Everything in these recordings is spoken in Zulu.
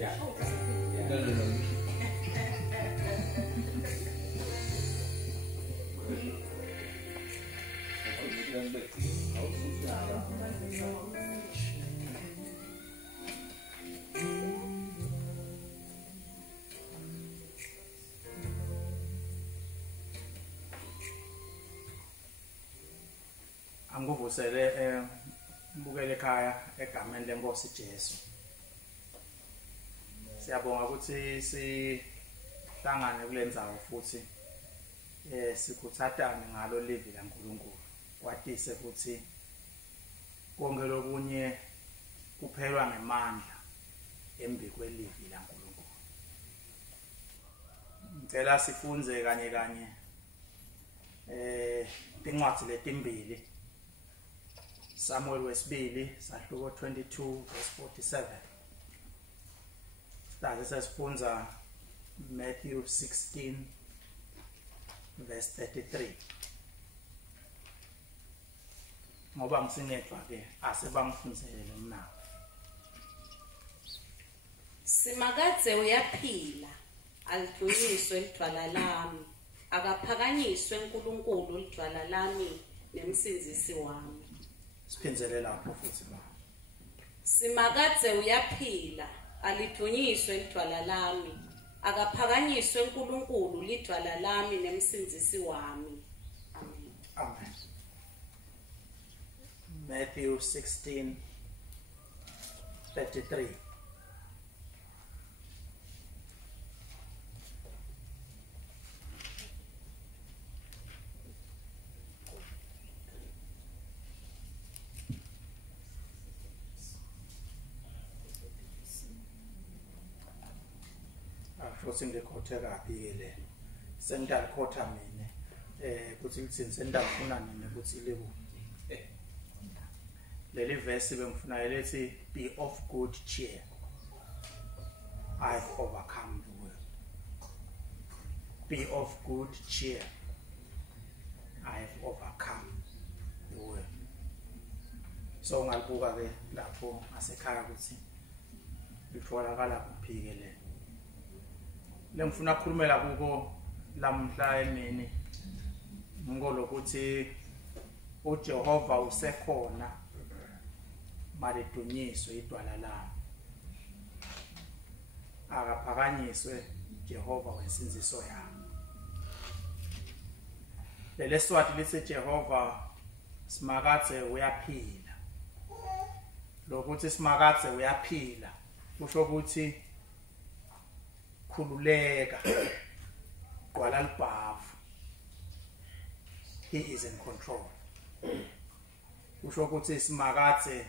Yeah. Anguvusele mbukele ekhaya egameni lenkosi Jesu. Siyabonga ukuthi sihlangane kulendzawo futhi sikhuthatane ngalo livi laNkulunkulu. Kwatise futhi konke lokunye kuphelwa ngemandla embi kwelivi laNkulunkulu. Ngicela sifunze kanye tincwadi letimbili. Samuel wesibili sahluko 22 verse 47. Sithathe sesifunza Matthew 16 verse 33. Ngoba ngisingedwa ke asebangifundisele mina. Simakadze uyaphila alidlunyiswe lidwala lami akaphakanyiswe uNkulunkulu lidwala lami nemsinzisi wami. Siphinzele lapho futhi ma. Simakadze uyaphila alidlunyiswe lidwala lami akaphakanyiswe uNkulunkulu lidwala lami nemsinzisi wami. Amen. Amen. Matthew 16:33. Futhi ngikhothe kabi le sengidalikhotha mina ukuthi lithini sendafuna nini ukuthi liku leli verse bengifuna lethi be of good cheer, I've overcome the world. Be of good cheer, I've overcome the world. So ngalibuka ke lapho ngasekhaya ukuthi litholakala kuphike le ngifuna ukukhulumela kuko lamhla emini ngolo ukuthi uJehova usekhona malidunyiswe idwala lami akaphakanyiswe Jehova wensinziso yami. Leli swati lithi Jehova simakadze uyaphila. Lokuthi simakadze uyaphila kusho ukuthi khululeka qwala libhavu. He is in control. Kusho ukuthi simakadze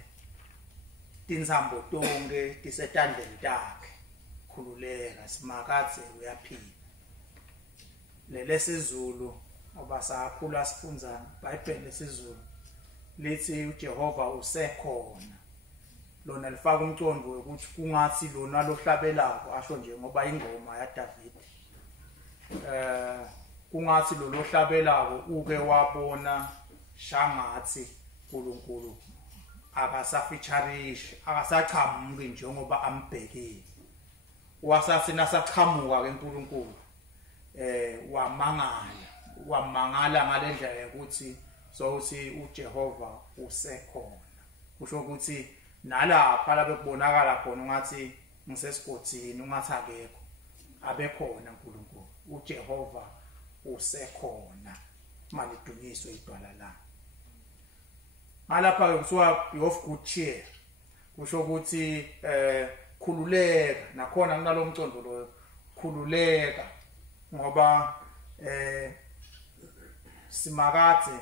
tinsambo tonke tisetandleni takhe. Khululeka simakadze uyaphila. Lele sizulu oba sakhula sifunza iBhayibheli lesizulu lithi uJehova usekhona. Lona lifaka umcondo ukuthi kungathi lona lohlabelako asho nje ngoba ingoma yaDavid kungathi lo lohlabelako uke wabona shangathi uNkulunkulu akasafeatureish akasachamuki njengoba ambhekile wasathi nasachamuka ke uNkulunkulu wamangala ngalendlela ukuthi sokuthi uJehova usekhona. Kusho ukuthi nalapha la bekubonakala khona ungathi ngisesigodini ungathi akekho abekhona uNkulunkulu. uJehova usekhona malidunyiswe idwala la. Ngalapha kuthiwa be of good cheer. Kusho ukuthi khululeka nakhona kunalo mcondo lo khululeka ngoba simakadze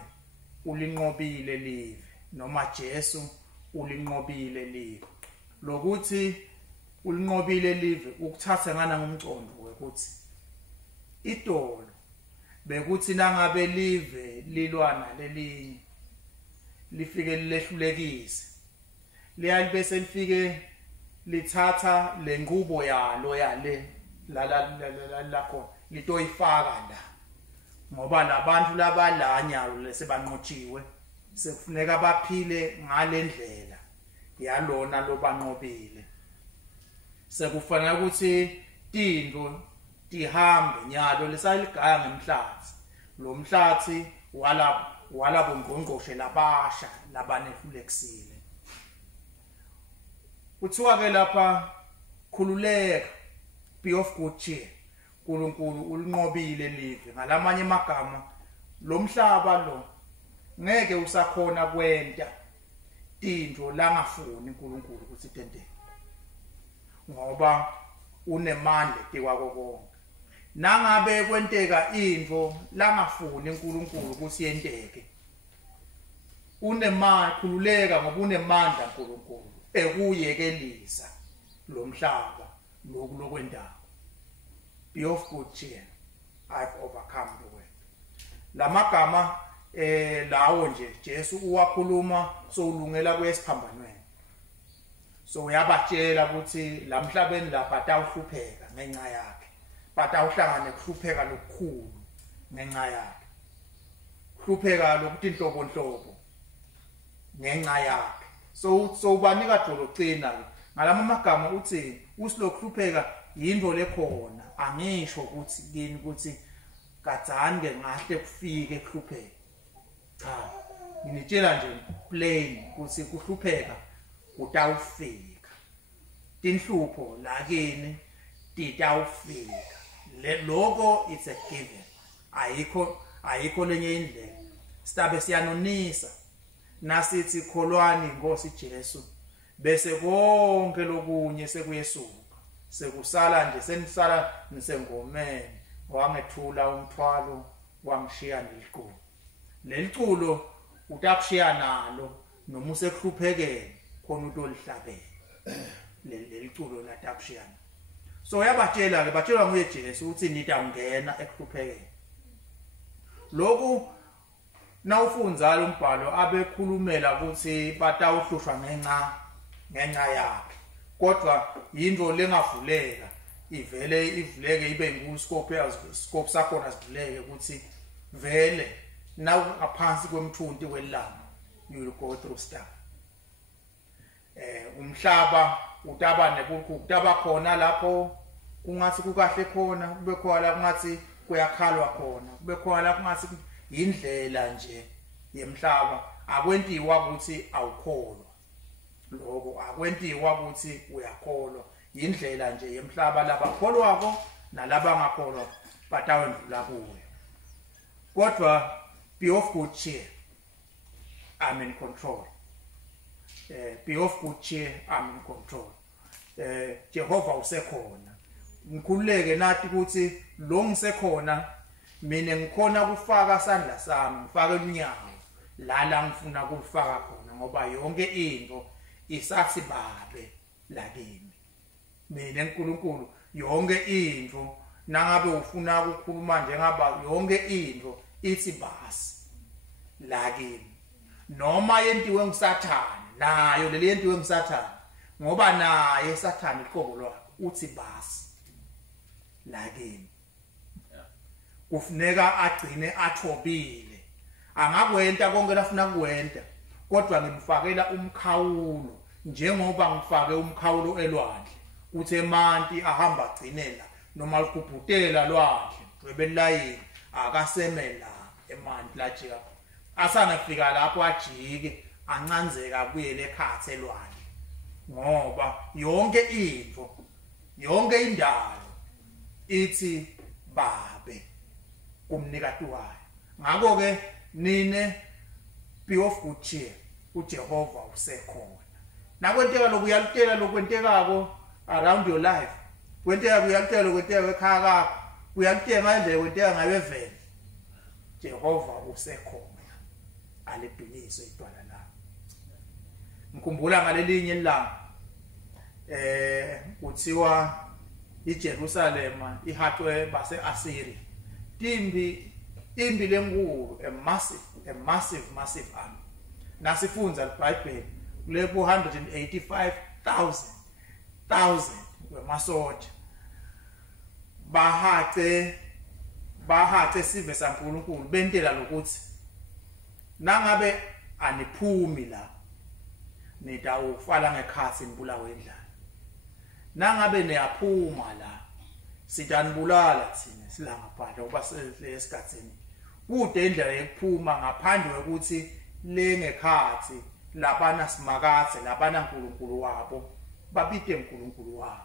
ulinqobile live noma Jesu ulinqobile live. Lokuthi ulinqobile live ukuthatha ngana ngomcondo ukuthi idolo bekuthi langabe live lilwana lelinye lifike lilehlulekise liyalibese lifike lithatha lenqubo yalo yale la khona litoyifaka la ngoba labantu labalanyalo lesebanqotshiwe sekufuneka baphile ngalendlela yalona lobanqobile. sekufanele ukuthi tindlo tihambe nyalo lesaligaya ngemhlathi lo mhlathi wala bongqongqoshe labasha labanefulexile kuthiwa ke lapha khululeka be of good cheer uNkulunkulu ulinqobile live ngalamanye amagama lo mhlaba lo ngeke usakhona kwenta tindlo langafuni uNkulunkulu ukuthi tenteke ngoba unemandla ekwako konke nangabe kwenteka indvo langafuni uNkulunkulu ukuthi yenteke unemandla khululeka ngoba unemandla uNkulunkulu ekuyekelisa lo mhlaba lokwendako be of good cheer I've overcome the world lamagama lawo nje Jesu uwakhuluma soulungela kwesiphambanweni so uyabatshela ukuthi lamhlabeni lapha atawuhlupheka ngenxa yakhe batawuhlangana kuhlupheka lokukhulu ngenxa yakhe hlupheka lokuthi inhlobonhlobo ngenxa yakhe so ubanika dolocina ngalama magama uthi usilokuhlupheka yindlo lekhona angisho ukuthi kini ukuthi kadzange ngahle kufike ekuhlupheka cha nginitshela nje plain ukuthi kuhlupheka utawufika tinhlupho lakini titawufika lokho it's a given ayikho lenye indlela sitabe siyanonisa nasithi kholwani inkosi Jesu bese konke lokunye sekuyesuka sekusala nje senisala nisengomeni wangethula umthwalo wangishiya neliculo leliculo utakushiya nalo noma usekuhluphekene khona utolihlabela leliculo latakushiyana so yabatshela ke batshelwa nguye Jesu ukuthi nitawungena ekuhluphekeni lokhu nawufunza lo mbhalo abekhulumela ukuthi batawuhlushwa ngenxa yakhe kodwa yindlo lengavuleka ivuleke ibe inkulu scope sakhona sivuleke ukuthi vele nawu ngaphansi kwemthunti welanga you will go through stuff umhlaba utaba khona lapho kungathi kukahle khona kube khona la kungathi kuyakhalwa khona kube khona la kungathi indlela nje yemhlaba akwentiwa ukuthi awukholwa lokho akwentiwa ukuthi uyakholwa indlela nje yemhlaba labakholwako nalaba ngakholwa batawendlula kuyo kodwa be of good cheer I'm in control be of good cheer I'm in control Jehova usekhona ngikhululeke nathi ukuthi lo ngisekhona mina ngikhona kufaka sandla sami ngifake unyawo la ngifuna kulifaka khona ngoba yonke into isasibabe lakini mina uNkulunkulu yonke into nangabe ufuna ukukhuluma njengaba yonke into ithi basi lakini noma yentiwe ngusathane nayo leli yentiwe ngusathane ngoba naye sathane iqobo lwakhe uthi basi lakini kufuneka agcine athobile angakwenta konke lafuna kuwenta kodwa ngimfakela umkhawulo njengoba ngifake umkhawulo elwandle uthi emanti ahamba agcinela noma likubhutela lwandle webelayini akasemela emanti lajika asangafika lapho ajike ancanzeka kuyele ekhathe elwandle ngoba yonke into yonke indalo ithi babe kumnikati wayo ngakho ke nine be of good cheer uJehova usekhona nakwenteka lokuyalitela lokwentekako around your life kwenteka kuyalitela lokwenteka ekhaya kakho kuyalitela ngale kwenteka ngabe vele Jehova usekhona alidunyiswe idwala la ngikhumbula ngalelinye ilanga kuthiwa iJerusalem ihathwe base Assyria imbi lenkulu a massive army nasifunza iBhayibheli kulepo 185,000 wemasoja bahace sive saNkulunkulu bentela lokuthi nangabe aniphumi la nitawufala ngekhathi nibulawe indlala nangabe neyaphuma la sitanibulala thina sila ngaphandle ngoba sesikhatsini kude indlela yokuphuma ngaphandle ukuthi lengekhathi labana simakathe labana uNkulunkulu wabo babide uNkulunkulu wabo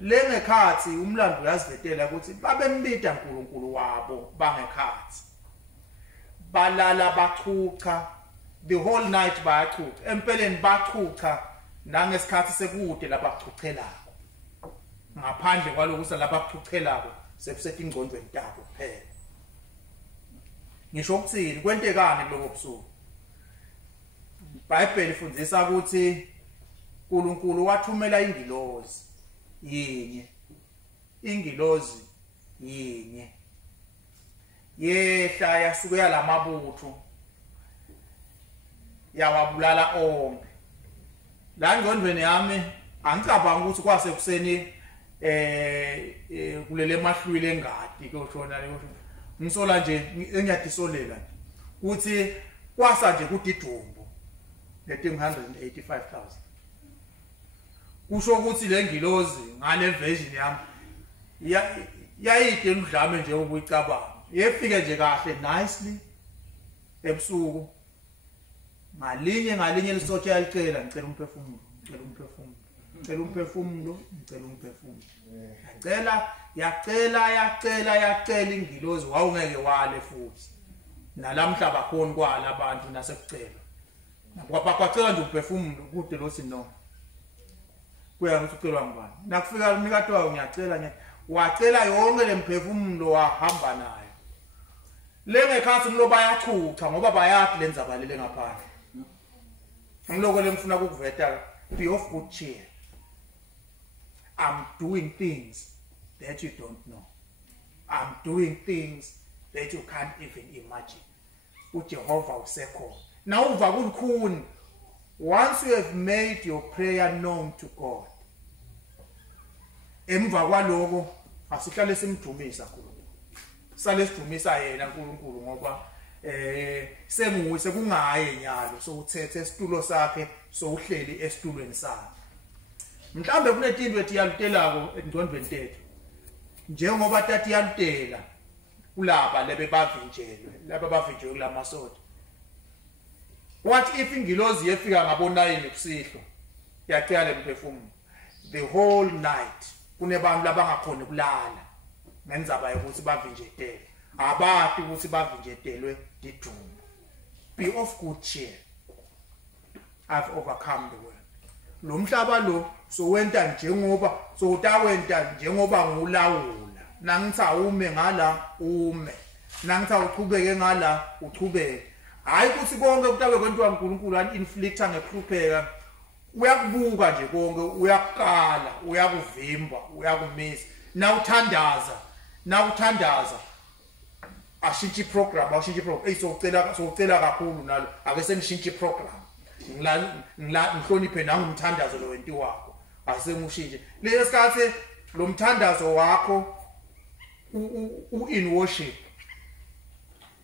lengekhathi umlando uyazivetela ukuthi babembida uNkulunkulu wabo bangekhathi balala bachucha the whole night bachucha empeleni bachucha nangesikhathi sekude labachuchelako ngaphandle kwalokuthi labachuchelako sekusethe ingcondweni yabo kuphela ngisho ukuthini kwentekani lokho busuku iBhayibheli ifundisa ukuthi uNkulunkulu wathumela ingilozi yinye ingilozi yinye yehla yasuke yalamabutho yawabulala onke la ngqondweni yami angicabanga ukuthi kwasekuseni kulele mahlwile engadi koshona leyo ngisola nje engiyadisolela ukuthi kwasa nje kudidumbu lethi 185,000 kusho ukuthi le ngilozi ngale version yami yayide udlame nje ukuyicabanga yefike nje kahle nicely ebusuku ngalinye lisothe yalicela ngicela umphefumulo yacela ingilozi wawungeke wale futhi nalamhla bakhona kwala abantu nasekucela kwacela nje umphefumulo kude losi no kuya ukuthi ucelwa ngubani nakufika umnikati wawo ngiyacela wacela yonke lemphefumulo wahamba nayo lengekhathi umlo bayachucha ngoba bayathi lenza balele ngaphandle umloko lemfuna ukuveta be of good cheer. I'm doing things that you don't know. I'm doing things that you can't even imagine. uJehova usekhona. Now uva kukhuni. Once you have made your prayer known to God, emva kwaloko asihlale simdumisa kulo. Sale sidumisa yena uNkulunkulu ngoba senguwe sekungaye nyalo sowuthethe esitulo sakhe sowuhleli esitulweni sakhe. Mhlambe kunetinto ethi yalutelako endondweni tethu. Njengoba tati yalutela kulaba lebe bavinjelwe, laba bavinjelwe kulamasoda. What if ingilozi yefika ngabo9 ekusihlo yacela emphefumulo the whole night kunebantu labangakhona kulala ngenzaba ukuthi bavinjetele abathi ukuthi bavinjetelwe didumbu. Be of good cheer. I've overcome the world. Lo mhlaba lo sowenta njengoba sowutawenta njengoba ngulawula nangithi awume ngala ume nangithi uqhubeke ngala uqhubeke hayi ukuthi konke kutabe kwentwa uNkulunkulu an inflicta ngekuhlupheka uyakubuka nje konke uyakukala uyakuvimba uyakumisa na uthandaza ashintshe program sowucela kakhulu nalo ake senishintshe program ngihloniphe nangumthandazo lo wenti wakho asengishintshe lesikhathi lo mthandazo wakho in worship,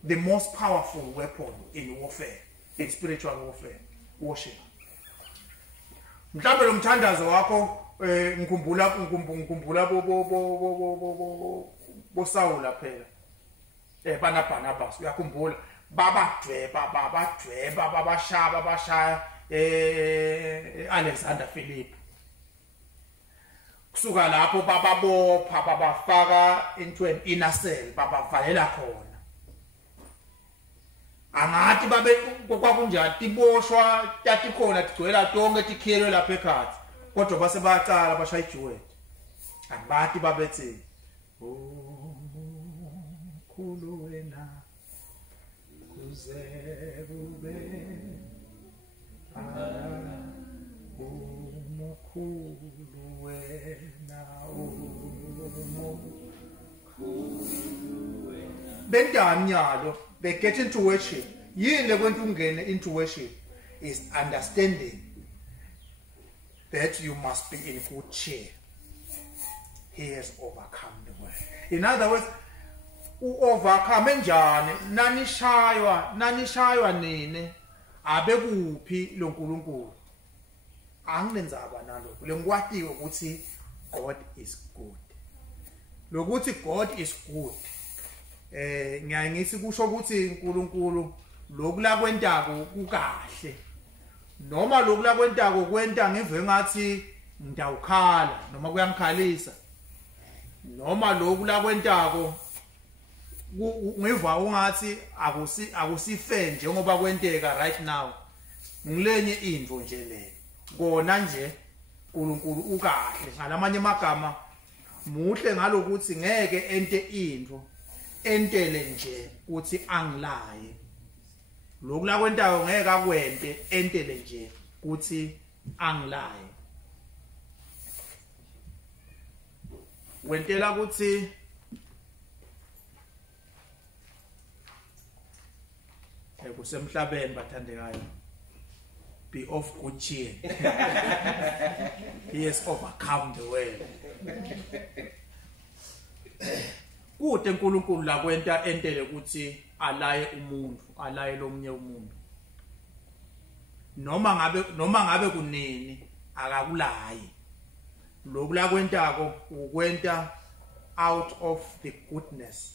the most powerful weapon in warfare, in spiritual warfare, worship. Mhlambe lo mthandazo wakho ngikhumbula bo Saul phela Barnabas uyakhumbula babashaya Alexander Philip kusuka lapho bababopha babafaka into an inner cell babavalela khona angathi babe kwakunjani tiboshwa tati khona tigcwela tonke tikhiyelwe lapha ekhaya kodwa base bacala bashaya ijuwet angathi babethi khulu wena kuze kube umukhulu wena bendanyalo they get into worship yile kwentu ungene into worship is understanding that you must be in good cheer. He has overcome the world. In other words, overcome njani nanishaywa nini abe kuphi lo nkulunkulu anginenzaba nalokho lengikwatiwe ukuthi God is good. Lokuthi God is good ngiyaye ngithi kusho ukuthi uNkulunkulu lokula kwentako kukahle noma lokula kwentako kwenta ngive ngathi ngidawukhala noma kuyangikhalisa noma lokula kwentako ngiva ungathi akusife njengoba kwenteka right now ngilenye into nje le kona nje uNkulunkulu ukahle ngalamanye amagama muhle ngalokuthi ngeke ente into entele nje uthi angilaye lokula kwentako ngeke akwente entele nje uthi angilaye wentela ukuthi kusemhlabeni bathandekayo be of good cheer. He has overcome the world. Kude uNkulunkulu la kwenta entele ukuthi alaye umuntu, alaye lomunye umuntu. Noma ngabe kunini akakulayi. Lokhu la kwentako ukwenta out of the goodness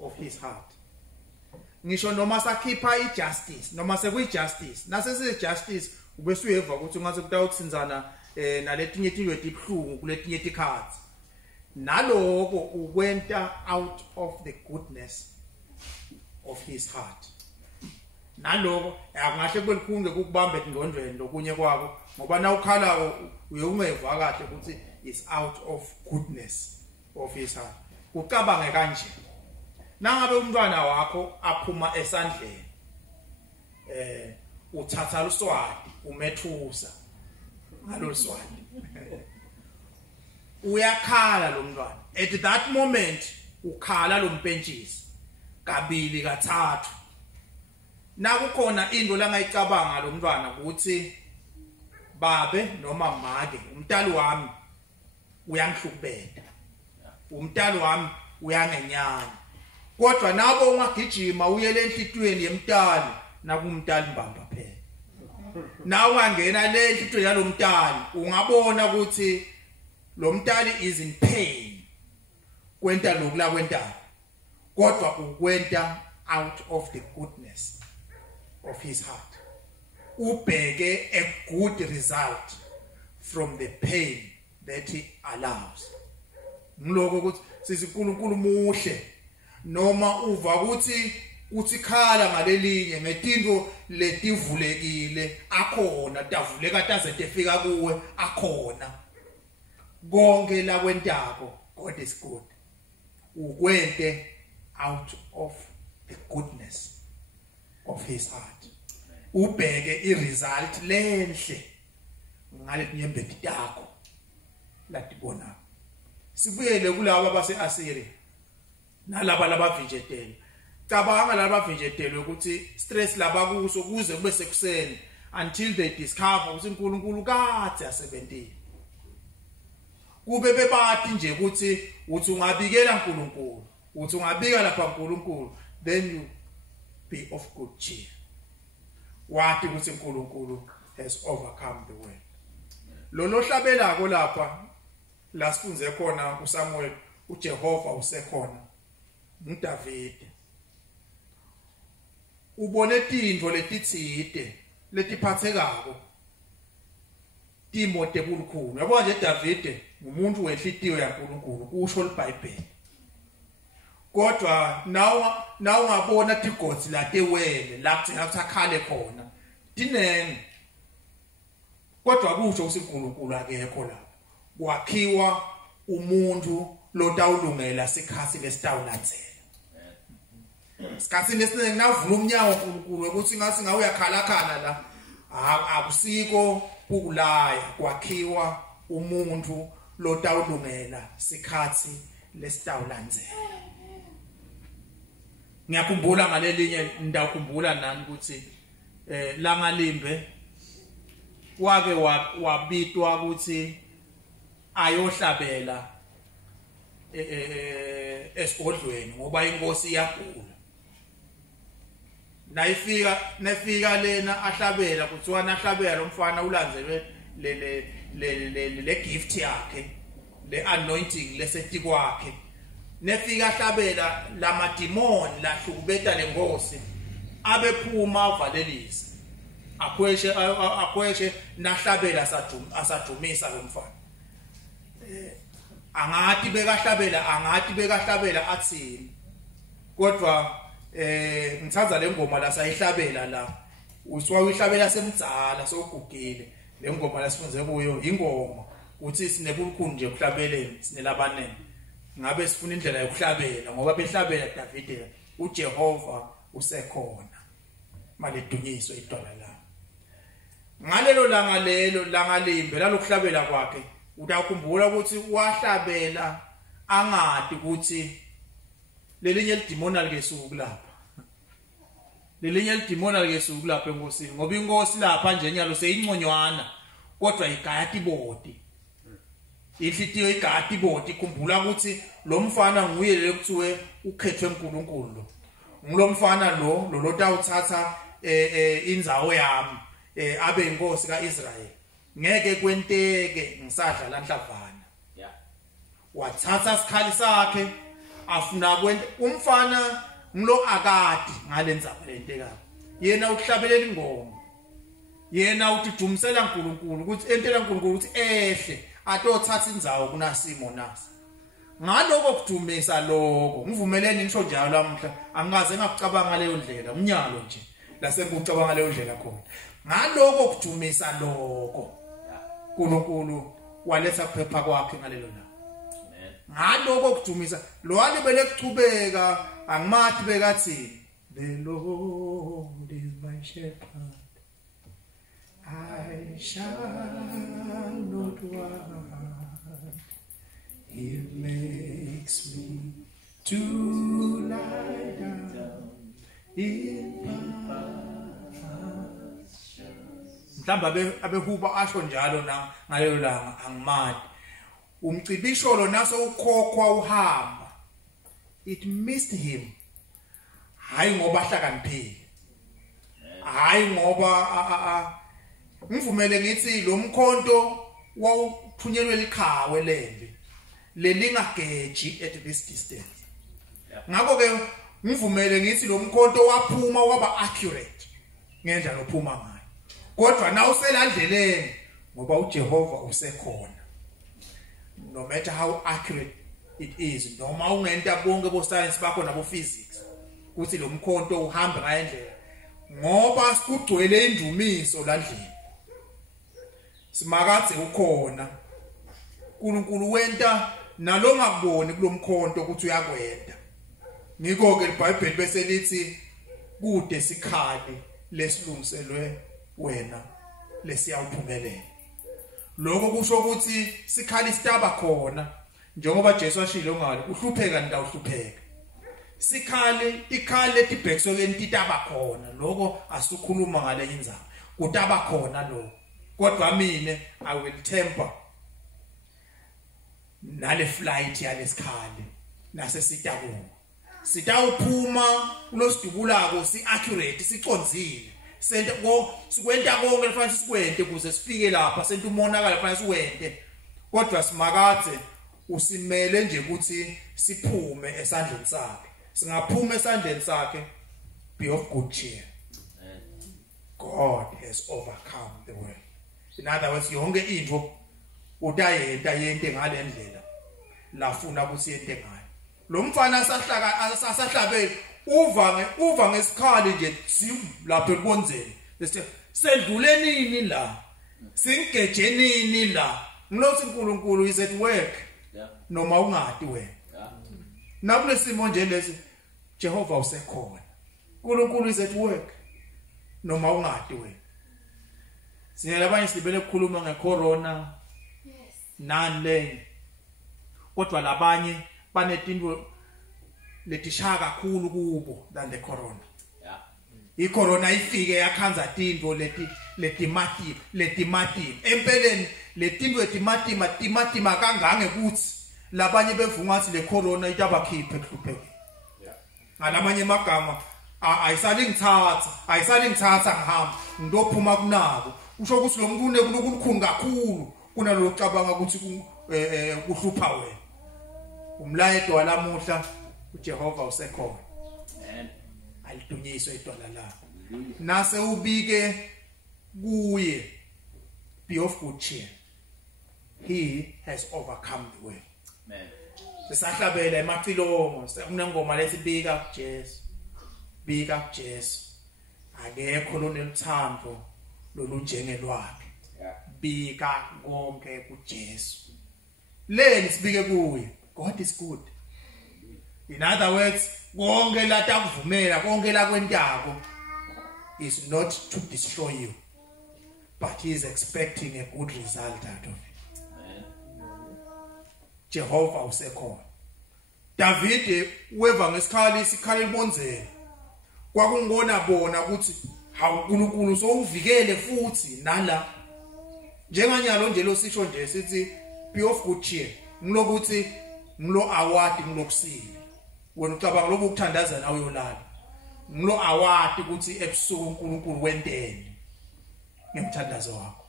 of his heart. Ngisho noma sakhipha ijustice noma sekuyijustice nasese justice ubese uyeva ukuthi ungaze kutawutsinzana naletinye tilwe tibhlungu kuletinye tikhathi naloko ukwenta out of the goodness of his heart naloko akungahle kwelikhunge kukubamba engqondweni lokunye kwako ngoba na ukhala uyungeva kahle ukuthi is out of goodness of his heart ucabange kanje nangabe umntwana wakho aphuma esandleni uthatha luswadi umethusa ngaloswadi uyakhala lo mntwana at that moment ukhala lo mpentshisi kabili kathathu nakukhona into la ngayicabanga lo mntwana ukuthi babe noma make umntali wami uyangihlukubela umntali wami uyangenyana kodwa nabo ungagijima uyele enhlitweni yemntali nakumntali mbamba phela nawe ungangena le enhlitweni yalomntali ungabona ukuthi lo mntali is in pain kwenta lokula kwenta kodwa ukwenta out of the goodness of his heart ubheke a good result from the pain that he allows ngiloko ukuthi sisinkulunkulu muhle noma uva ukuthi uthi khala ngalelinye ngetinto letivulekile akhona tavuleka taze tefika kuwe akhona konke la kwentako God is good ukwente out of the goodness of his heart ubheke iresult lenhle ngale tinyembeti takho latibona sibuyele kulabo base-Assyria nalaba labavinjethelwe cabanga laba vinjethelwe ukuthi stress labakuso kuze kube sekuseni until they discover ukuthi uNkulunkulu kade asebentile kube bebathi nje ukuthi uthi ungabikela uNkulunkulu uthi ungabika lapha uNkulunkulu then you be of good cheer wathi ukuthi uNkulunkulu has overcome the world lo hlabelako lapha la sifunze khona uSamuel uJehova usekhona uDavid ubone tinto letitsite letiphathekako timote kulikhulu yabona nje David ngumuntu wenhlitiyo yaNkulunkulu kusho iBhayibheli kodwa nawu ngabona tigodzi latewele lapho ngakusakhale khona dinenge kodwa kusho uNkulunkulu akekho lapho kwakhiwa umuntu lotawulungela sikhathi lesitawulandzela sikhathi lesiningi navula umnyango uNkulunkulu ukuthi ngathi ngawe uyakhala la akusiko ukulaya kwakhiwa umuntu lotawulungela sikhathi lesitawulandzela ngiyakhumbula ngalelinye ndakhumbula nani ukuthi langalimbe wake wabitwa ukuthi ayohlabela esigodlweni ngoba inkosi iyagula nayifika lena ahlabela kuthiwa nahlabela umfana ulandzelwe le gift yakhe le anointing lesethi kwakhe nefika hlabela lamadimoni lahlukubeta lengosi abephuma avalelisa akhweshe nahlabela asadumisa lo mfana angathi bekahlabela athini kodwa ngithatha le ngoma la sayihlabela la uyihlabela semdzala sogugile le ngoma la sifunze kuyo ingoma uthi sinebulukhulu nje kuhlabeleni sinelabanene ngabe sifuna indlela yokuhlabela ngoba behlabela David uJehova usekhona malidunyiswe idwala la ngalelo langa limbe lalokuhlabela kwakhe utakhumbula ukuthi wahlabela angadi ukuthi lelinye lidemonal kesuku lapha lelinye lidemonal kesuku lapha enkosini ngoba inkosi lapha nje nyalo seyinconywana kodwa igaya ibodi inhlitiyo igaya ibodi khumbula ukuthi lo mfana nguye lekuthiwe ukhethwe uNkulunkulu lo ngilomfana lo lotawuthatha indzawo yami abe inkosi kaIsrael ngeke kwenteke ngisadla lanhlavana wathatha isikhali sakhe afuna kwenta umfana ngilo akadi ngalendzaba lenteka yena ukuhlabelela ingoma yena utidumisela uNkulunkulu ukuthi entela uNkulunkulu ukuthi ehle atothatha indzawo kunasimo nasi ngaloko kudumisa lokho ngivumelene ngisho njalo lamhla angikaze ngakucabanga leyo ndlela umnyalo nje lasengikucabanga leyo ndlela khona ngaloko kudumisa lokho uNkulunkulu waletha kuphepha kwakhe ngalelo la ngaloko kudumisa lo walibele kuchubeka angimathi bekathi the Lord is my shepherd I shall not want he makes me to lie down in mhlamba abehuba asho njalo ngalelo langa angimadi umcibisho lo naso ukhokhwa uhamba it missed him hayi ngoba hlakaniphile hayi ngoba ngivumele ngithi lo mkhonto wawuphunyelwe likhawe lembe lelingageji at this distance ngakho ke ngivumele ngithi lo mkhonto waphuma waba accurate ngendlela lophuma ngayo kodwa na uselandleleni ngoba uJehova usekhona no matter how accurate it is noma ungenta bonke bo science bakho nabo physics ukuthi lo mkhonto uhamba ngayendlela ngoba sikugcwele indumiso landlini simakathe ukhona uNkulunkulu wenta nalongakuboni kulomkhonto ukuthi uyakwenda ngiko ke iBhayibheli bese lithi kude sikhali lesilungiselwe wena lesiyawuphumelela lokho kusho ukuthi sikhali isitaba khona njengoba Jesu ashilo ngalo uhlupheka ndawuhlupheka ikhali letibhekiswe kentitaba khona lokho asukhuluma ngale indzaba kutaba khona lo kodwa mina I will temper nale flight yalesikhali nase sitakuwo sitawuphuma kulosidubulako si-accurate sicondzile sente sikwenta konke lefanele sikwente kuze sifike lapha sente umonakala lefanele siwente kodwa simakathe usimele nje ukuthi siphume esandleni sakhe singaphuma esandleni sakhe be of good cheer God has overcome the world in other words yonke into utayenta yente ngalendlela lafuna ukuthi yente ngayo lo mfana asahlabele uva ngesikhali nje lapho ebonzeni bese sedlule nini la singeje nini la ngilothi uNkulunkulu is at work noma ungadi wena nakulesimo nje lesi Jehova usekhona uNkulunkulu is at work noma ungadi wena singela abanye sibele ukukhuluma ngecorona nale kodwa labanye banetinto letishaka kakhulu kubo than the corona icorona ifike yakhanza tinto letimati empeleni letinto timatima kangange kuthi labanye bevungathi le corona itabakhiphe ehlupheke ngalamanye amagama ayisali ngithatha ngihamba ngidophuma kunabo usho ukuthi lo muntu kunokukhulu kakhulu kunalo cabanga ukuthi kuhlupha wena umlayedo walamuhla uJehova usekhona amen alidunyiswe idwala lakho nase ubike kuye be of good cheer he has overcome the world amen sisahlabela emacilongo kunengoma lesibika kuJesu bika kuJesu akekho lonelithando lolunjengelwakhe bika konke kuJesu leni sibike kuye God is good in other words konke lata kuvumela konke la kwentako is not to destroy you but he is expecting a good result out of it amen Jehova usekhona David weva ngesikhali isikhali libonzela kwakungona bona ukuthi hawu uNkulunkulu sowuvikele futhi nala njenganyalo nje lo sisho nje sithi be of good cheer ngilokuthi ngilo award ngilokusile wena ucabanga lokho ukuthandaza nawe uyolala ngilo award ukuthi ebusuku uNkulunkulu wentene ngemthandazo wakho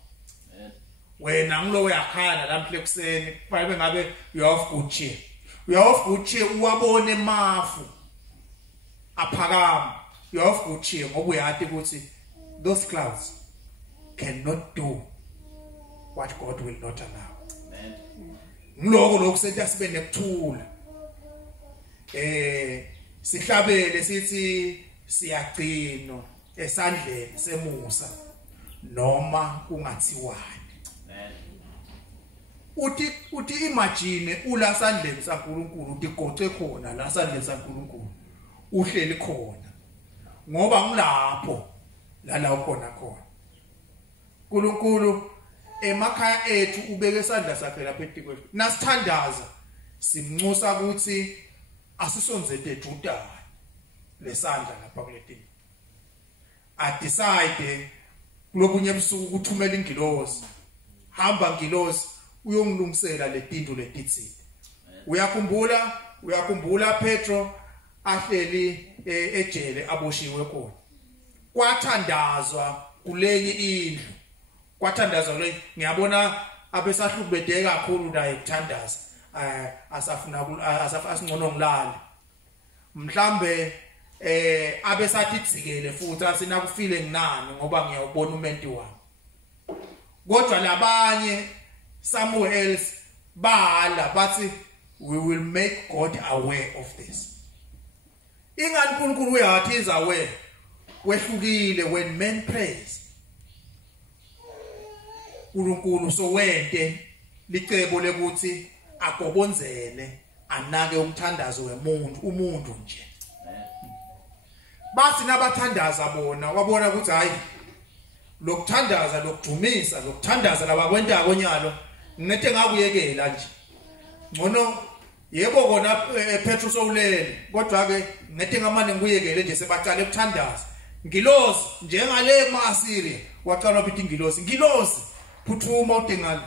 wena ngilo uyakhala lamhle kuseni kufanele ngabe you are of good cheer you are of good cheer uwabone mafu aphakama you are of good cheer ngoba uyathi ukuthi those clouds cannot do what God will not allow amen ngiloko lokusetha sibe nekuthula sihlabele sithi siyagcino esandleni semusa noma kungathiwani amen uthi imagine ula sandleni saNkulunkulu uthi goce khona la sandleni saNkulunkulu uhleli khona ngoba ngilapho la ukhona khona uNkulunkulu emakhaya ethu ubeke isandla sakhe lapha etikweni nasithandaza simncusa ukuthi asisonzete eJuda lesandla lapha kuletini a decide kulobunye ebusuku ukuthumela ingilosi hamba ngilosi uyongilungisela letinto letitsini uyakhumbula Petro ahleli ejele aboshiwe khona kwathandazwa kulenye indlu kwathandazwa le ngiyabona abesahlubedeka kakhulu naye kuthandaza asafuna asingcono ngilala mhlambe abesathi dzikele futhi asina kufile nginani ngoba ngiyawubona umenti wami kodwa labanye somewhere else bala bathi we will make God aware of this ingani uNkulunkulu uyathi is aware wehlukile when men praise uNkulunkulu so wente licebo lekuthi agobonzele anake umthandazo umuntu nje basi nabathandaza bona wabona ukuthi hayi lokuthandaza lokujumisa lokuthandaza labakwenta konyalo ngithe ngakuyekela nje ngcono yebo kona Petro sowulele kodwa ke ngithe ngamane ngikuyekele nje sebaqala ukuthandaza ngilozi njengale eMasiria waqala ukuthi ngilozi phuthuma udengani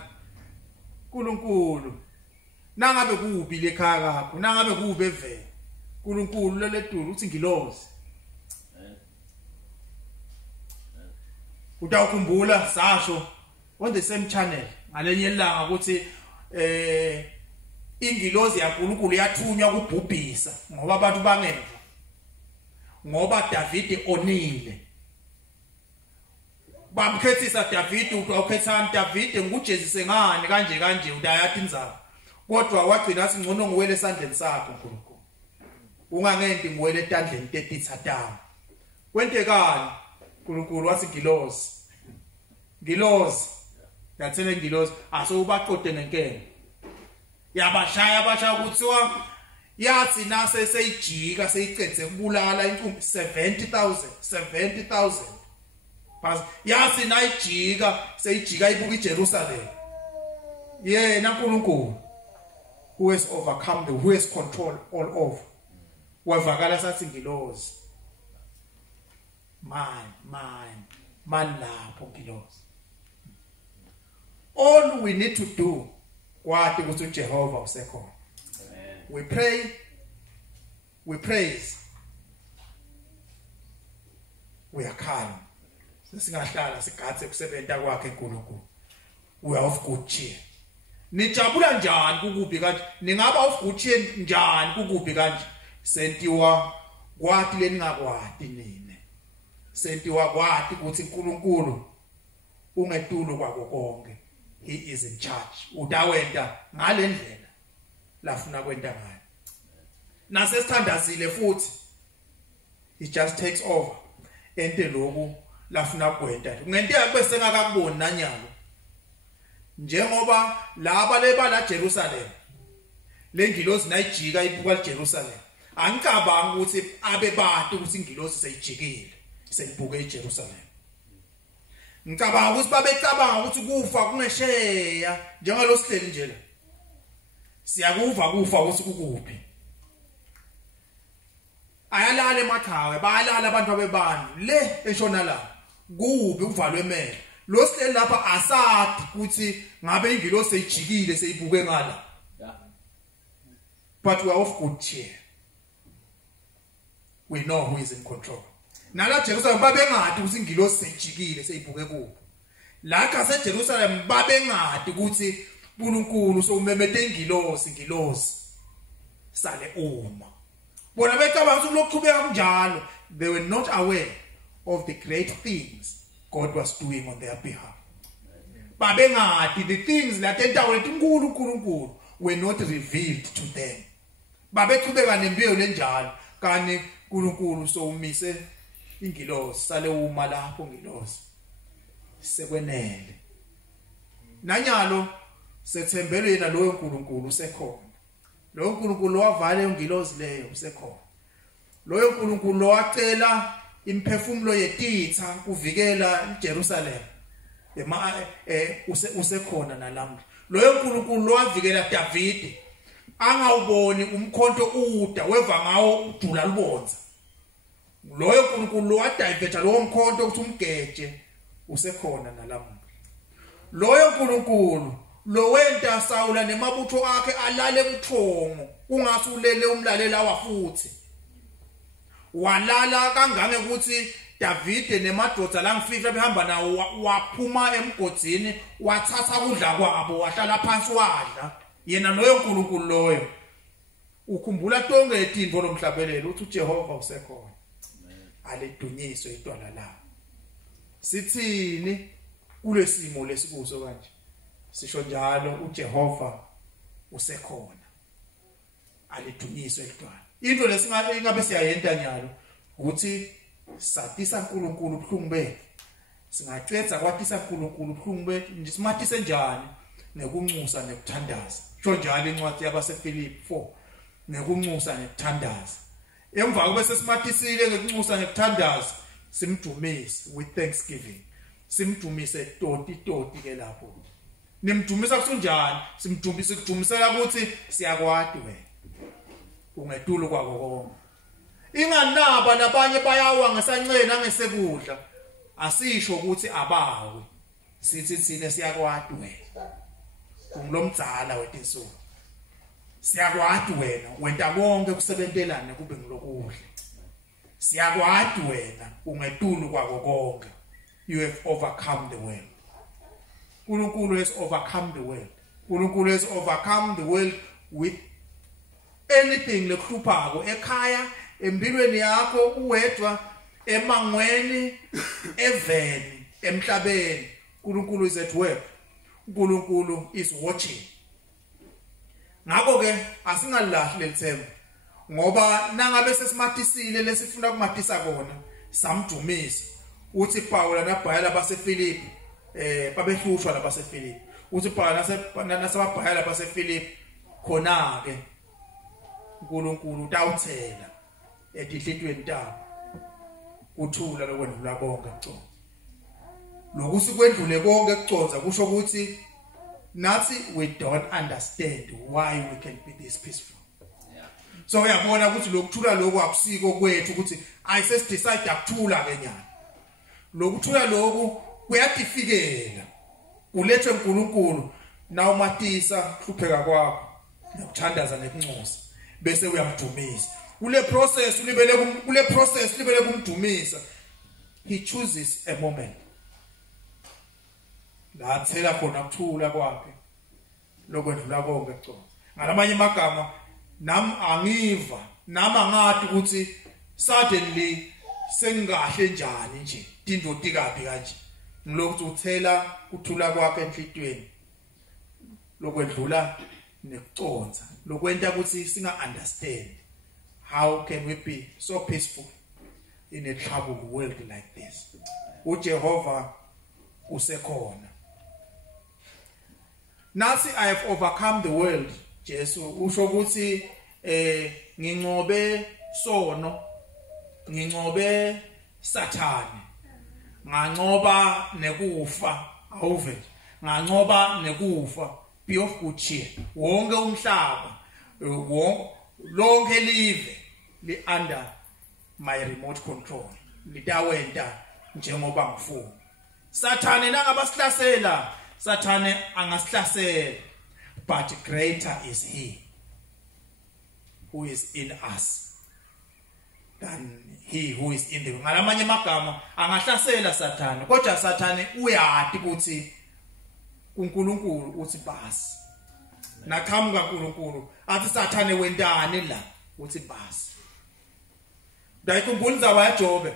uNkulunkulu nangabe kubi lekhaya kakho nangabe kubi evele uNkulunkulu leledulu uthi ngilozi utawukhumbula sasho on the same channel ngalenye ilanga ukuthi ingilozi yaNkulunkulu yathunywa kubhubhisa ngoba abantu bangemva ngoba David onile bamkhethisa David ukhetha David ngujezise ngani kanje udayathi inzaba kodwa wagcina athi ngcono ngiwele esandleni sakho uNkulunkulu ungangenti ngiwele etandleni tetithatama kwentekani uNkulunkulu wathi ngilozi yathele ngilozi asubaqode ngenkemba yabashaya kuthiwa yathi nase seyijika seyicethe kubulala inkumbi 70,000 bas yathi nayijika seyijika ibuka iJerusalem yena uNkulunkulu who has overcome who has control all of wavakala sathi ngilozi man lapho ngilozi all we need to do kwathi ukuthi uJehova usekhona we pray we praise we are calm singahlala sigathe kusebenza kwakhe uNkulunkulu. We are of good cheer. Nijabula njani kukuphi kanje? Ningaba of good cheer njani kukuphi kanje? Sentiwa kwathi leningakwati nini. Sentiwa kwathi ukuthi uNkulunkulu ungetulo kwako konke. He is in charge. Udawenda ngalendlela lafuna kwenta ngayo. Nasesithandazile futhi he just takes over. Ente lokhu lafuna kwenta. Ngenteka kube sengakakuboni nanyalo. Njengoba laba lebala Jerusalem lengilosi nayijika ibuka eJerusalem. Angicabanga ukuthi abe bathi ukuthi ingilosi seyijikile seyibuke eJerusalem. Ngicabanga ukuthi babecabanga ukuthi kufa kungesheya njengalosihleli nje la. Siyakuva kufa ukuthi kukuphi. Ayalala emakhaya bayalala abantu abebantu le eshona la. Kubi uvalwe emele. Lo sihleli lapha asathi ukuthi ngabe ingilosi seyijikile seyibuke ngala. But we are of good cheer. We know who is in control. Nala Jerusalem babengadi ukuthi ingilosi seyijikile seyibuke kubo. La kase Jerusalem babengadi ukuthi uNkulunkulu sowumemete ingilosi sale uma. Bona becabanga ukuthi lokuqhubeka kunjalo. They were not aware of the great things God was doing on their behalf. Babengadi the things that entawelethu uNkulunkulu were not revealed to them. Babethubeka nembiyo lenjalo kani uNkulunkulu sowumise ingilosi sale uma lapho ngilosi sekwenele. Nanyalo sethembele yena loyo uNkulunkulu usekhona. Loyo uNkulunkulu wavala ingilosi leyo usekhona. Loyo uNkulunkulu wacela imphefumulo yetitha kuvikela iJerusalem. Usekhona nalamhla. Loyo uNkulunkulu wavikela David angawuboni umkhonto uda weva ngawo udula libonza. Loyo uNkulunkulu wadiveta lo mkhonto ukuthi umgeje usekhona nalamhla. Loyo uNkulunkulu lo wenta Sawula nemabutho akhe alale ebuthongo ungasulele umlalela wafuthi. Walala kangange ukuthi David nemadoda langifihla behamba nawo waphuma emgodini wathatha kudla kwabo wahlala phansi wadla. Yena loyo uNkulunkulu loyo ukhumbula tonke izinto lomhlabelelo uthi uJehova usekhona. Aledunyiswe idwala la. Sithini kulesimo lesikuso kanje? Sisho njalo uJehova usekhona. Aledunyiswe idwala. Into lesingabe siyayenta nyalo ukuthi satisa uNkulunkulu ubuhlungu bethu. Singacetha kwatisa uNkulunkulu ubuhlungu bethu nje simathise njani nekunxusa nekuthandaza. Sho njalo incwadi yabaseFilipi 4 nekunxusa nekuthandaza. Emva kube sesimathisile ngekunxusa nekuthandaza simdumise with thanksgiving. Simdumise toti ke lapho. Nimdumisa kusunjani? Simdumisela ukuthi siyakwadi wena. Ungetulo kwako konke. Inganaba nabanye bayawa ngesancane nangesekudla. Asisho ukuthi abawe. Sithi thina siyakwadi wena. Ungilomdzala wetinsuku. Siyakwadi wena wenta konke kusebentelana kube ngilokudla. Siyakwadi wena ungetulo kwako konke. You have overcome the world. uNkulunkulu has overcome the world. uNkulunkulu has overcome the world with anything lekhlupako ekhaya empilweni yakho uwedwa emangweni eveni emhlabeni. uNkulunkulu is at work. uNkulunkulu is watching. Ngakho ke asingalahli lethemba ngoba nangabe sesimathisile lesifuna kumathisa kona samdumisa. Uthi Paul nabhayela baseFilipi babehlushwa labaseFilipi. Uthi Paul nasababhayela baseFilipi khona ke uNkulunkulu utawuthela edihlitweni tabo uthula lokwendlula konke kuconza. Lokuthi kwendlule konke kuconza kusho ukuthi nathi we don't understand why we can be this peaceful. So uyabona ukuthi lokuthula lokho akusiko kwethu ukuthi ayisesidecide ukuthula ke nyana. Lokuthula lokho kuyadifikela. Ulethe uNkulunkulu na umatisa hlupheka kwakho nokuthandaza nekunxusa bese uyamdumisa. Kule process libele kumdumisa. He chooses a moment la athela khona ukuthula kwakhe lokwendlula konke kuconsa ngalamanye amagama nami angiva nami angathi ukuthi suddenly sengahle njani nje tindoti kabi kanje ngilokhu uthela ukuthula kwakhe enhlitweni lokwendlula nekuconsa lokwenta ukuthi singa understand how can we be so peaceful in a troubled world like this. uJehova usekhona. Nasi I have overcome the world. Jesu usho ukuthi ngincobe sono, ngincobe Sathane, ngancoba nekufa, awuve, ngancoba nekufa, be of good cheer. Wonke umhlaba, lonke live li under my remote control. Litawenta njengoba ngifuna. Sathane nangabasihlasela, Sathane angasihlasela, but greater is he who is in us than he who is in the world. Ngalamanye amagama angahlasela Sathane, kodwa Sathane uyati ukuthi uNkulunkulu uthi basi. Naqhamuka uNkulunkulu athi Sathane wentani la uthi basi. Dayikhumbula indaba yaJobe.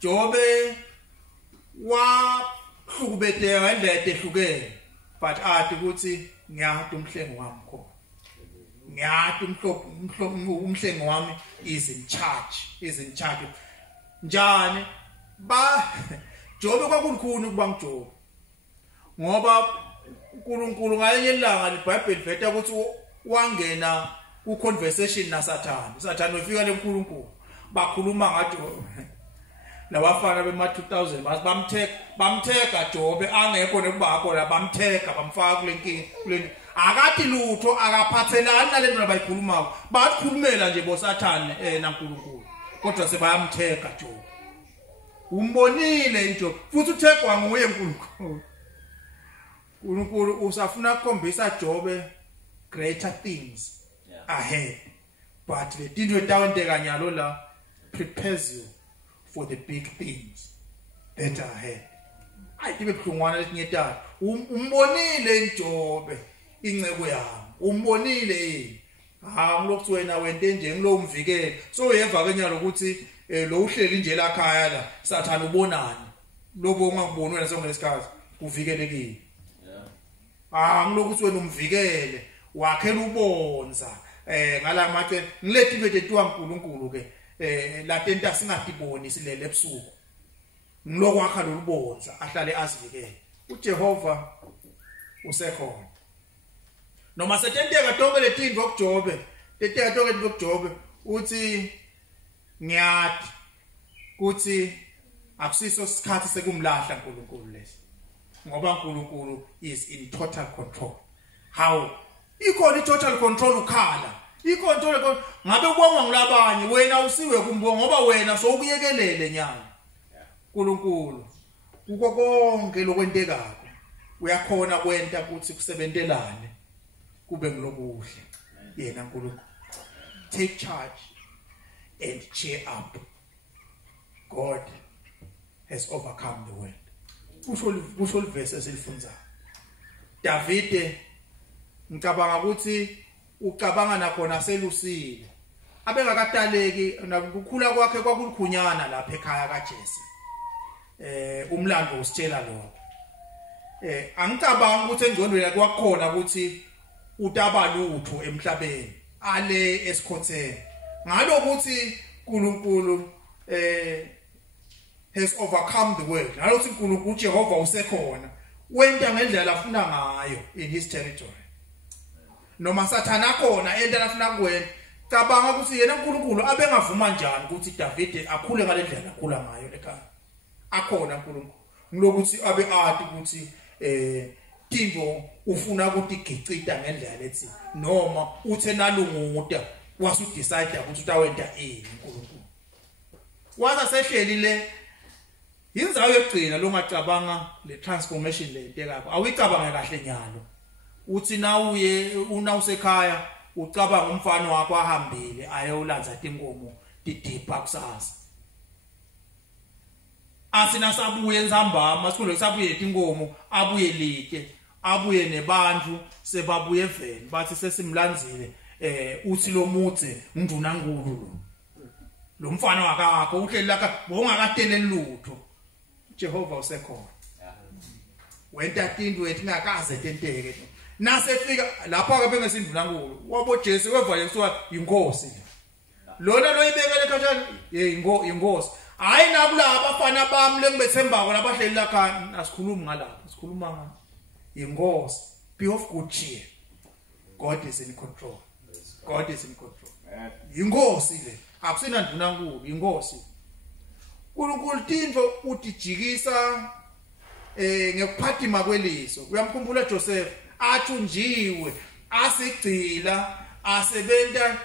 Jobe wahlukubedeka indlela ehlukene, but athi ukuthi ngiyahada umhlengi wami khona. Ngiyahada umhlengi wami is in charge. Njani ba Jobe kwakulikhulu kuba ngiJobe. Ngoba uNkulunkulu ngayenye ilanga iBhayibheli veta ukuthi wangena ku conversation naSathane. Sathane ufika leNkulunkulu bakhuluma ngathi labafana bema 2000 bamtheka Jobe angekho nekubakho la bamtheka bamfaka kulenkingi akathi lutho akaphathelana nalento abayikhulumako bakhulumela nje boSathane naNkulunkulu kodwa sebayamtheka Jobe. Umbonile iJobe futhi uthekwa nguye uNkulunkulu usafuna ukukhombisa Jobe greater things ahead, but le tinto etawenteka nyalo la prepares you for the big things that are ahead. Ayibe buhlungwana lesinyetana umbonile iJobe inceko yami, umbonile yini ngilokhu wena wente nje ngilo umvikele so uyeva kenyalo ukuthi lo uhleli nje la khaya la Sathane ubonani lobo ungakuboni wena songesikhathi uvikelekile. Ngilokhu wena umvikele wakhela ubonza ngala mace ngilethi into ethiwa uNkulunkulu ke latenta singadiboni silele ebusuku ngilokwakha lolubonza ahlale azivikele. uJehova usekhona noma setenteka tonke letinto kuJobe teteka tonke letinto kuJobe uthi ngiyathi kuthi akusiso isikhathi sekumlahla uNkulunkulu lesi ngoba uNkulunkulu is in total control. How ikhona total control ukhala icontrol ngabe kubongwa ngilabanye wena usiwe kumbonga ngoba wena sowukuyekelele nyana uNkulunkulu kuko konke lokwentekayo uyakhona kwenta ukuthi kusebentelane kube ngilokuhle yena uNkulunkulu. Take charge and cheer up. God has overcome the world. Kusho verse esilifunza Davide ngicabanga ukuthi ucabanga nakhona selusile abengakataleki nakukhula kwakhe kwakulikhunyana lapha ekhaya kaJese. Umlando usitshela lo angicabanga ukuthi engcondweni kwakukhona ukuthi utabalutho emhlabeni ale esikhotheni ngalokuthi uNkulunkulu has overcome the world. Ngalokuthi uNkulunkulu uJehova usekhona wenta ngendlela afuna ngayo in his territory. Noma Sathane akhona ento afuna kuwena cabanga ukuthi yena uNkulunkulu abengavuma njani ukuthi Davide akhule ngalendlela akhula ngayo ekhaya. Akhona uNkulunkulu ngilokuthi abe athi ukuthi Timbo ufuna ukuthi igicita ngendlela lethi noma uthe nalunguda wase udecide ukuthi utawenta uNkulunkulu. Waza sehleli le yinzawo yokugcina lo ngacabanga le transformation le ntekapho awuyicabange kahle nyalo uthi na uye una usekhaya ucabanga umfana wakho ahambile ayolanza inkomo didipha kusasa asina sabuye enzambama sikule sabuye inkomo abuye like abuye nebantu sebabuye vele bathi sesimlandzile uthi lo mutse nduna nkulu lo mfana wakakho uhleli la bongakateleli lutho Jehova usekhona wenta tinto etingakaze tenteke nasefika lapha ke bengesinduna nkulu wabo Jesu wevale kuthiwa inkosi lona loyibekele kanjani inkosi hayi nakulabo abafana bami lengibethembako labahleli la khona asikhulumi ngalapha sikhuluma ngani inkosi be of good cheer God is in control God is in control inkosi le akusina nduna nkulu inkosi uNkulunkulu tinto utijikisa ngekuphathima kweliso uyamkhumbula Joseph athunjiwe asigcila asebenta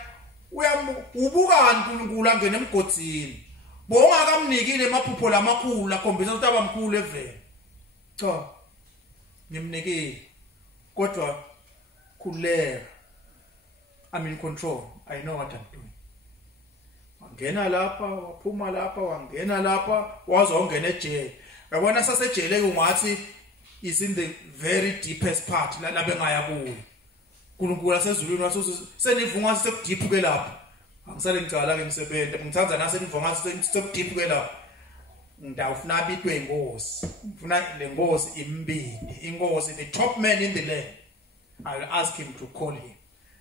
ubukani uNkulunkulu angena emgodini bongakamnikile emaphupho lamakhulu akhombisa ukuthi abamkhulu evele cha ngimnikile kodwa khuleka I'm in control I know what I'm doing wangena lapha waphuma lapha wangena lapha wazongena ejele yabona sasejele ungathi is in the very deepest part la bengaya kuyo uNkulunkulu asezulwini waso senivunga sedeep ke lapha angisale ngicala ke emsebenzi ngithanza nasenivunga sedeep ke lapha ngidawufuna abitwe inkosi ngifuna le nkosi imbindi inkosi the top man in the land I will ask him to call him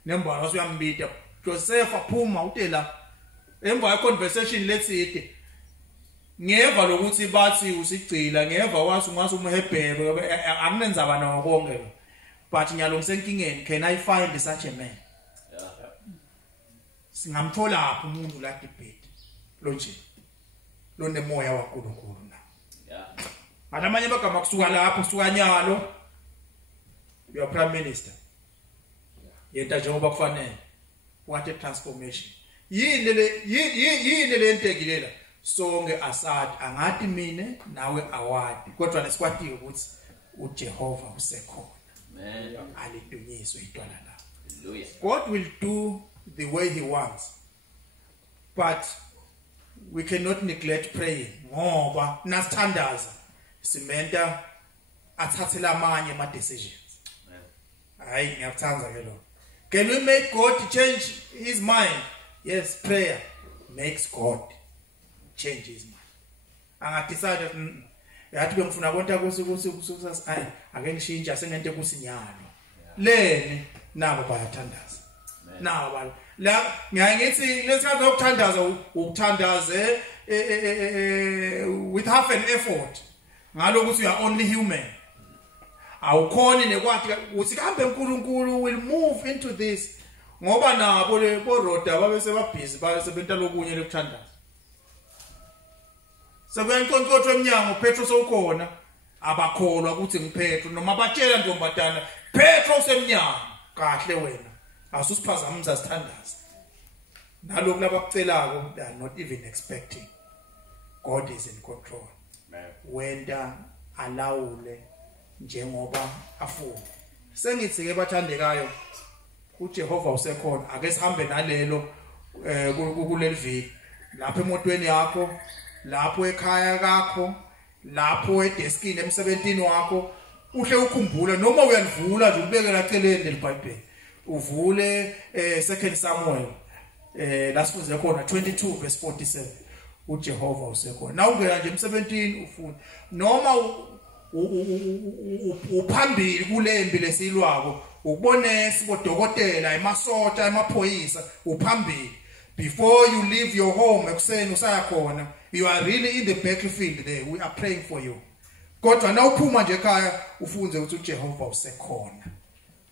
nemba wasuyambita Joseph aphuma utela emva conversation letside ngeva lokuthi bathi usigcila ngeva wathi ungase umhebheke akunenzaba nokonke but nyalo ngisenkingeni can I find such a man singamthola lapho umuntu la debate lo nje lo nemoya waNkulunkulu na amanye bagama kusuka lapho kusuka nyalo your prime minister yenta njengoba kufanele what a transformation yini le ntekilela sonke asad angathi mina nawe awadi kodwa nesikwatile ukuthi uJehova usekhona amen alidunyiswe idwala la hallelujah God will do the way he wants but we cannot neglect praying ngoba nasithandaza simenta athathela amanye ama decisions hayi ngiyakuthanza ke lo can we make God change his mind yes prayer makes God change his mind anga decide yathi bengifuna konke kusukusasa hayi ake ngishintsha sengente kusinyalo leni nabo bayathandaza nabo bala la ngiyayithi lesikhathi ukuthandaza ukuthandaze with half an effort ngalokuthi you are only human awukhoni nekwathi uthi kambe uNkulunkulu will move into this ngoba nabo le boroda babe sebabhizi basebenta lokunye lekuthandaza sebenkonkothwe eminyango Petro sowukhona abakholwa ukuthi ngiphetho noma batshela ntombatana Petro usemnyango kahle wena asusiphazamisa sithandaza nalokho labakucelako they are not even expecting God is in control wenda alawule njengoba afuna sengithi ke bathandekayo uJehova usekhona ake sihambe nalelo kuleli viki lapha emotweni yakho lapho ekhaya kakho lapho edeskini emsebenzini wakho uhle ukhumbula noma uyalivula nje ubekela eceleni leBhayibheli uvule 2 Samuel la sifunde khona 22 verse 47 uJehova usekhona na ungena nje emsebenzini ufuna noma uphambili kulembi lesilwako ukubone sibodokotela emasota emaphoyisa uphambili before you leave your home ekuseni usaya khona you are really in the battlefield there we are praying for you kodwa na uphuma nje ekhaya ufunze ukuthi uJehova usekhona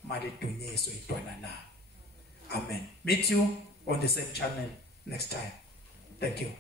malidunyiswe idwala la amen meet you on the same channel next time thank you